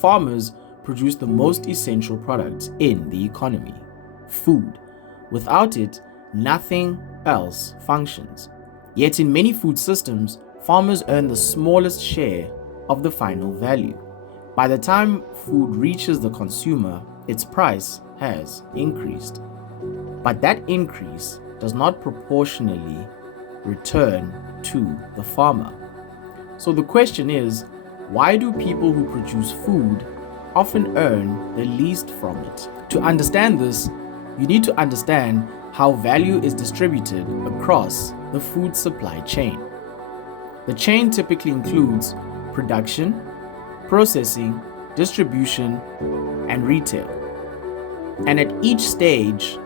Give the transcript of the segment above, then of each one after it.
Farmers produce the most essential product in the economy: food. Without it, nothing else functions. Yet in many food systems, farmers earn the smallest share of the final value. By the time food reaches the consumer, its price has increased. But that increase does not proportionally return to the farmer. So the question is, why do people who produce food often earn the least from it? To understand this, you need to understand how value is distributed across the food supply chain. The chain typically includes production, processing, distribution, and retail. And at each stage,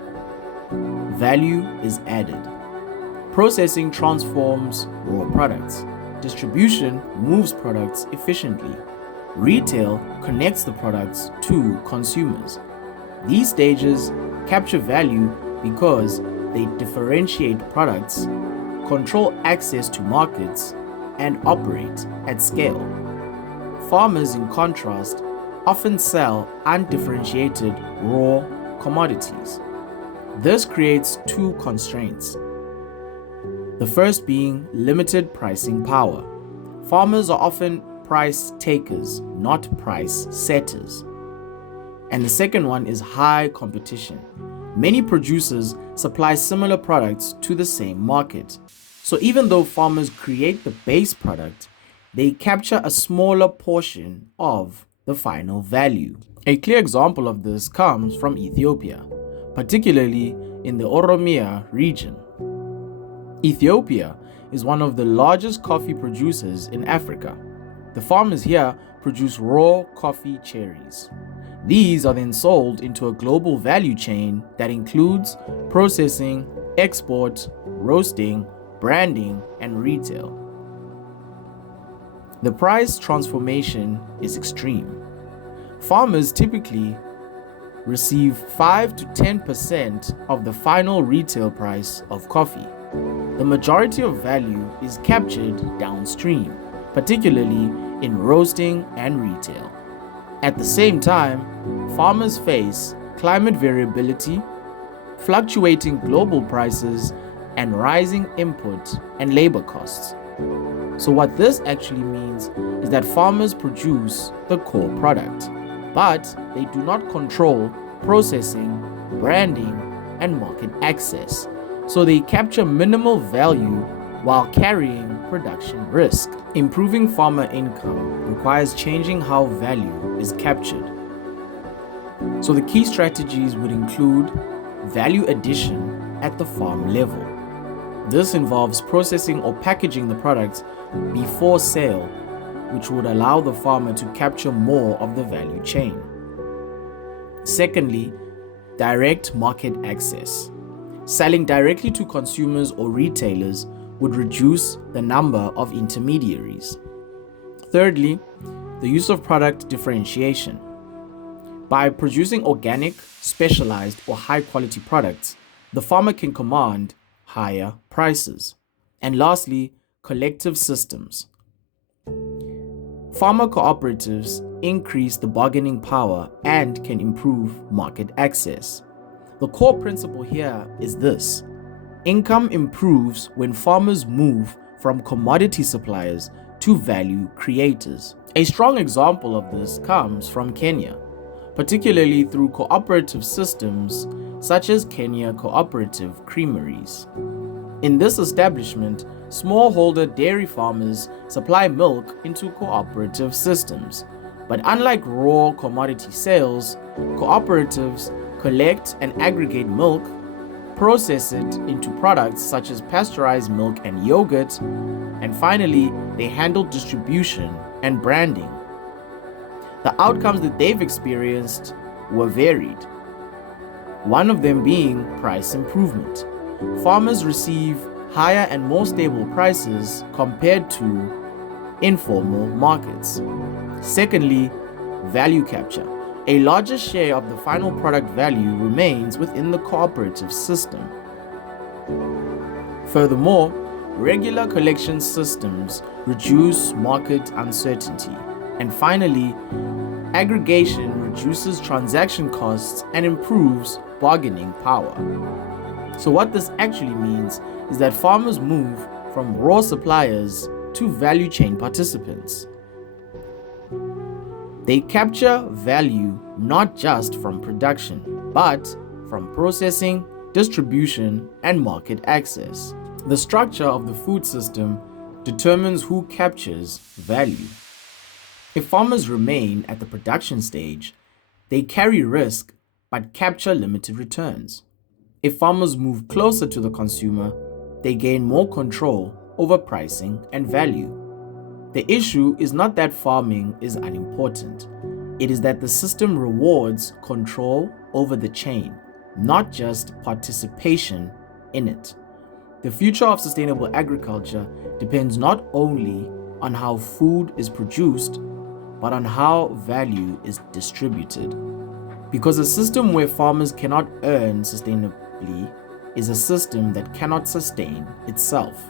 value is added. Processing transforms raw products. Distribution moves products efficiently. Retail connects the products to consumers. These stages capture value because they differentiate products, control access to markets, and operate at scale. Farmers, in contrast, often sell undifferentiated raw commodities. This creates two constraints. The first being limited pricing power. Farmers are often price takers, not price setters. And the second one is high competition. Many producers supply similar products to the same market. So even though farmers create the base product, they capture a smaller portion of the final value. A clear example of this comes from Ethiopia, particularly in the Oromia region. Ethiopia is one of the largest coffee producers in Africa. The farmers here produce raw coffee cherries. These are then sold into a global value chain that includes processing, export, roasting, branding, and retail. The price transformation is extreme. Farmers typically receive 5 to 10% of the final retail price of coffee. The majority of value is captured downstream, particularly in roasting and retail. At the same time, farmers face climate variability, fluctuating global prices, and rising input and labor costs. So what this actually means is that farmers produce the core product, but they do not control processing, branding, and market access. So they capture minimal value while carrying production risk. Improving farmer income requires changing how value is captured. So the key strategies would include value addition at the farm level. This involves processing or packaging the products before sale, which would allow the farmer to capture more of the value chain. Secondly, direct market access. Selling directly to consumers or retailers would reduce the number of intermediaries. Thirdly, the use of product differentiation. By producing organic, specialized, or high-quality products, the farmer can command higher prices. And lastly, collective systems. Farmer cooperatives increase the bargaining power and can improve market access. The core principle here is this: income improves when farmers move from commodity suppliers to value creators. A strong example of this comes from Kenya, particularly through cooperative systems such as Kenya Cooperative Creameries. In this establishment, smallholder dairy farmers supply milk into cooperative systems. But unlike raw commodity sales, cooperatives collect and aggregate milk, process it into products such as pasteurized milk and yogurt, and finally, they handle distribution and branding. The outcomes that they've experienced were varied, one of them being price improvement. Farmers receive higher and more stable prices compared to informal markets. Secondly, value capture. A larger share of the final product value remains within the cooperative system. Furthermore, regular collection systems reduce market uncertainty. And finally, Aggregation reduces transaction costs and improves bargaining power. So what this actually means is that farmers move from raw suppliers to value chain participants. They capture value not just from production, but from processing, distribution, and market access. The structure of the food system determines who captures value. If farmers remain at the production stage, they carry risk but capture limited returns. If farmers move closer to the consumer, they gain more control over pricing and value. The issue is not that farming is unimportant. It is that the system rewards control over the chain, not just participation in it. The future of sustainable agriculture depends not only on how food is produced, but on how value is distributed. Because a system where farmers cannot earn sustainably is a system that cannot sustain itself.